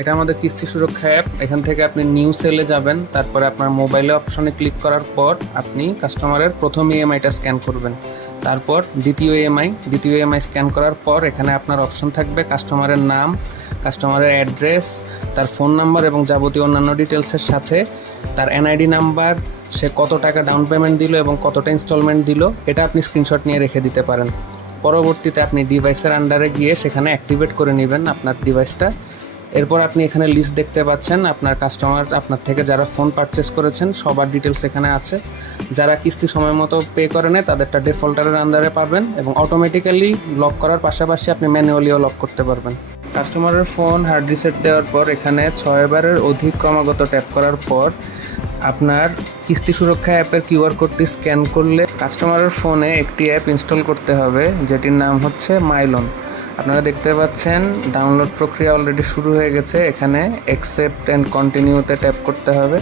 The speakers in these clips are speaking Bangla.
এটা আমাদের কিস্তি সুরক্ষা অ্যাপ। এখান থেকে আপনি নিউ সেলে যাবেন, তারপরে আপনার মোবাইলে অপশনে ক্লিক করার পর আপনি কাস্টমারের প্রথম ইএমআইটা স্ক্যান করবেন, তারপর দ্বিতীয় ইএমআই স্ক্যান করার পর এখানে আপনার অপশন থাকবে কাস্টমারের নাম, কাস্টমারের অ্যাড্রেস, তার ফোন নাম্বার এবং যাবতীয় অন্যান্য ডিটেলসের সাথে তার এনআইডি নাম্বার, সে কত টাকা ডাউন পেমেন্ট দিল এবং কতটা ইনস্টলমেন্ট দিল, এটা আপনি স্ক্রিনশট নিয়ে রেখে দিতে পারেন। পরবর্তীতে আপনি ডিভাইসের আন্ডারে গিয়ে সেখানে অ্যাক্টিভেট করে নেবেন আপনার ডিভাইসটা। এরপর আপনি এখানে লিস্ট দেখতে পাচ্ছেন, আপনার কাস্টমার আপনার থেকে যারা ফোন পারচেস করেছেন সবার ডিটেলস এখানে আছে। যারা কিস্তি সময় মতো পে করে নেয় তাদেরটা ডিফল্টারের আন্ডারে পাবেন এবং অটোমেটিক্যালি লক করার পাশাপাশি আপনি ম্যানুয়ালিও লক করতে পারবেন। কাস্টমারের ফোন হার্ড রিসেট দেওয়ার পর এখানে 6 বারের অধিক ক্রমাগত ট্যাপ করার পর আপনার কিস্তি সুরক্ষা অ্যাপের কিউআর কোডটি স্ক্যান করলে কাস্টমারের ফোনে একটি অ্যাপ ইনস্টল করতে হবে, যেটির নাম হচ্ছে মাইলোন। আপনারা দেখতে পাচ্ছেন ডাউনলোড প্রক্রিয়া অলরেডি শুরু হয়ে গেছে। এখানে অ্যাকসেপ্ট অ্যান্ড কন্টিনিউতে ট্যাপ করতে হবে।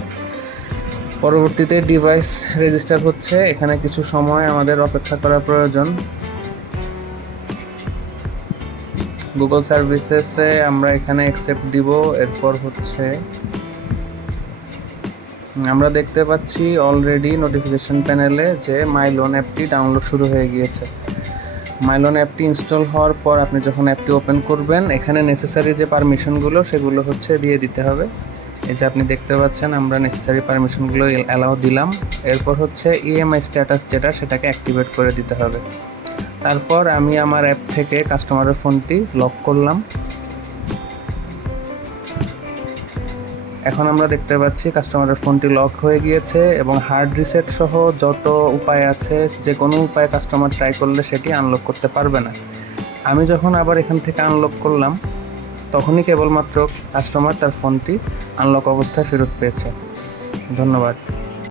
পরবর্তীতে ডিভাইস রেজিস্টার হচ্ছে, এখানে কিছু সময় আমাদের অপেক্ষা করা প্রয়োজন। গুগল সার্ভিসেসে আমরা এখানে অ্যাকসেপ্ট দিব। এরপর হচ্ছে আমরা দেখতে পাচ্ছি অলরেডি নোটিফিকেশন প্যানেলে যে মাইলোন অ্যাপটি ডাউনলোড শুরু হয়ে গিয়েছে। মাইলোন অ্যাপটি ইনস্টল হওয়ার পর আপনি যখন অ্যাপটি ওপেন করবেন এখানে নেসেসারি যে পারমিশনগুলো সেগুলো হচ্ছে দিয়ে দিতে হবে। এই যে আপনি দেখতে পাচ্ছেন আমরা নেসেসারি পারমিশনগুলো অ্যালাউ দিলাম। এরপর হচ্ছে ইএমআই স্ট্যাটাস যেটা সেটাকে অ্যাক্টিভেট করে দিতে হবে। তারপর আমি আমার অ্যাপ থেকে কাস্টমারের ফোনটি লক করলাম। এখন আমরা দেখতে পাচ্ছি কাস্টমারের ফোনটি লক হয়ে গিয়েছে এবং হার্ড রিসেট সহ যত উপায় আছে যে কোনো উপায়ে কাস্টমার ট্রাই করলে সেটি আনলক করতে পারবে না। আমি যখন আবার এখান থেকে আনলক করলাম তখনই কেবলমাত্র কাস্টমার তার ফোনটি আনলক অবস্থায় ফেরত পেয়েছে। ধন্যবাদ।